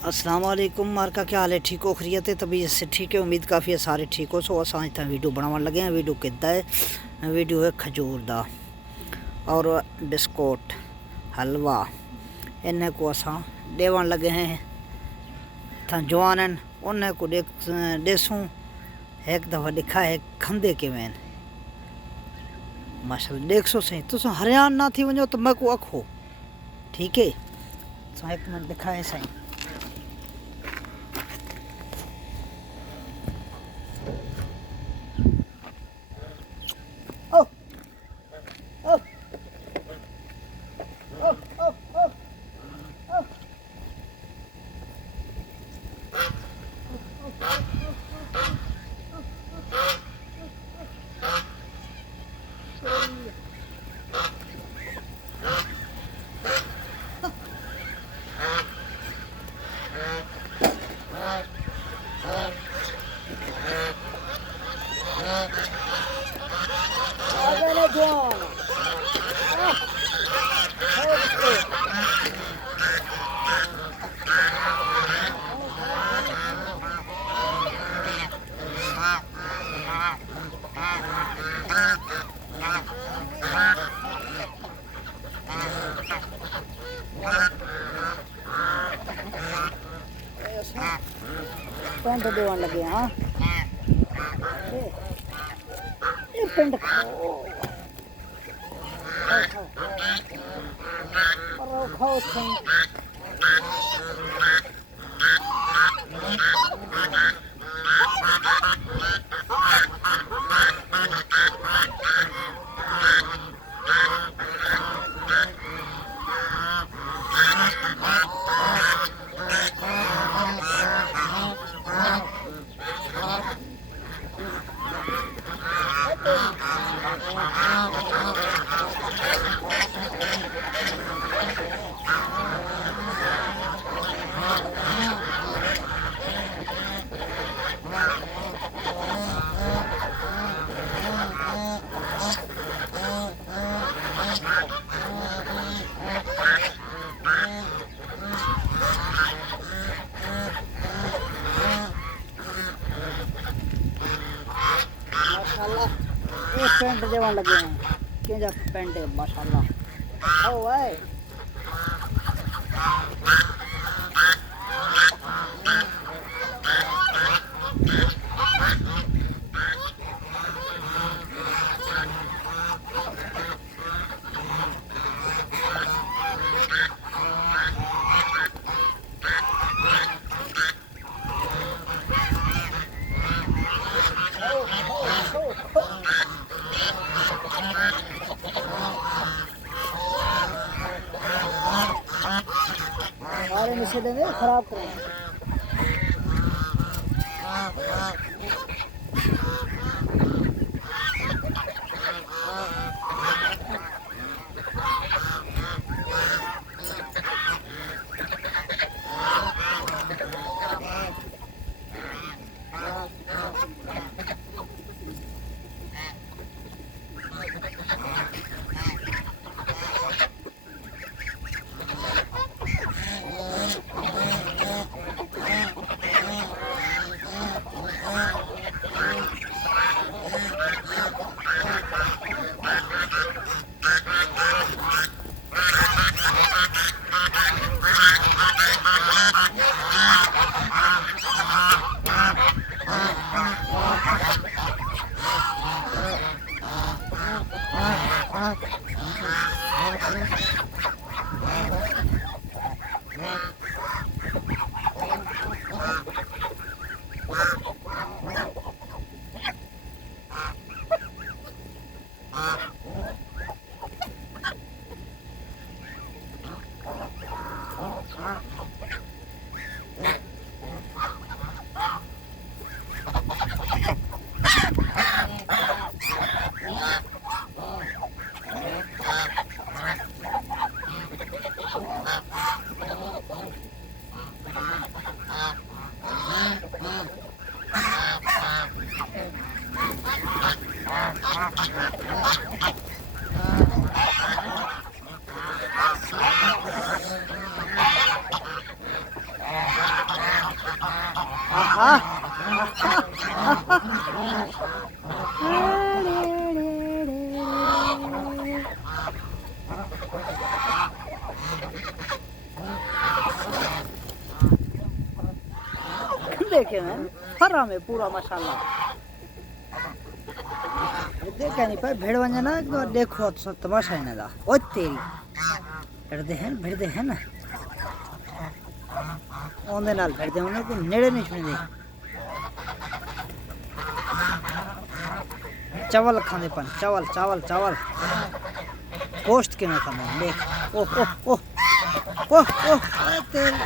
अस्सलाम वालेकुम। मार्का क्या हाल है? ठीक हो? खैरियत है? तबीयत से ठीक है? उम्मीद काफ़ी है सारे ठीक हो। सो असां इतना वीडियो बनावन लगे हैं। वीडियो किद्दा है? वीडियो है खजूर दा और बिस्कुट हलवा इन्हें को असां देवन लगे हैं। था जवान उन्हें को ॾेसूं एक दफ़ा दिखा है खंदे के वेन माशाल्लाह देखो सही तुस हरियाण ना थी वञो तो मैं को अखो ठीक है। तो एक मिनट दिखाए सही ओ ओ ओ ओ ओ मैंने जवान पिंड देवन लगे हाँ ये पिंड खाओ खाओ खाओ खाओ माशाल्लाह ये पेंट देवन लगे हैं क्यों जा पेंट है माशाल्लाह ओ भाई सारे नीचे देंगे खराब करेंगे देखे मैंने फरा में पूरा माशाल्लाह देखे नहीं पाए भेड़ बन जाना तो देखो तो तमाशा ही ना दा ओ तेरी भिड़ते हैं ना ओंदे नाल भिड़ते उन्हें को नेड़े नहीं छुने दे चावल खाने पन चावल चावल चावल गोश्त के में खाने देख ओह ओह ओह ओह ओह तेरी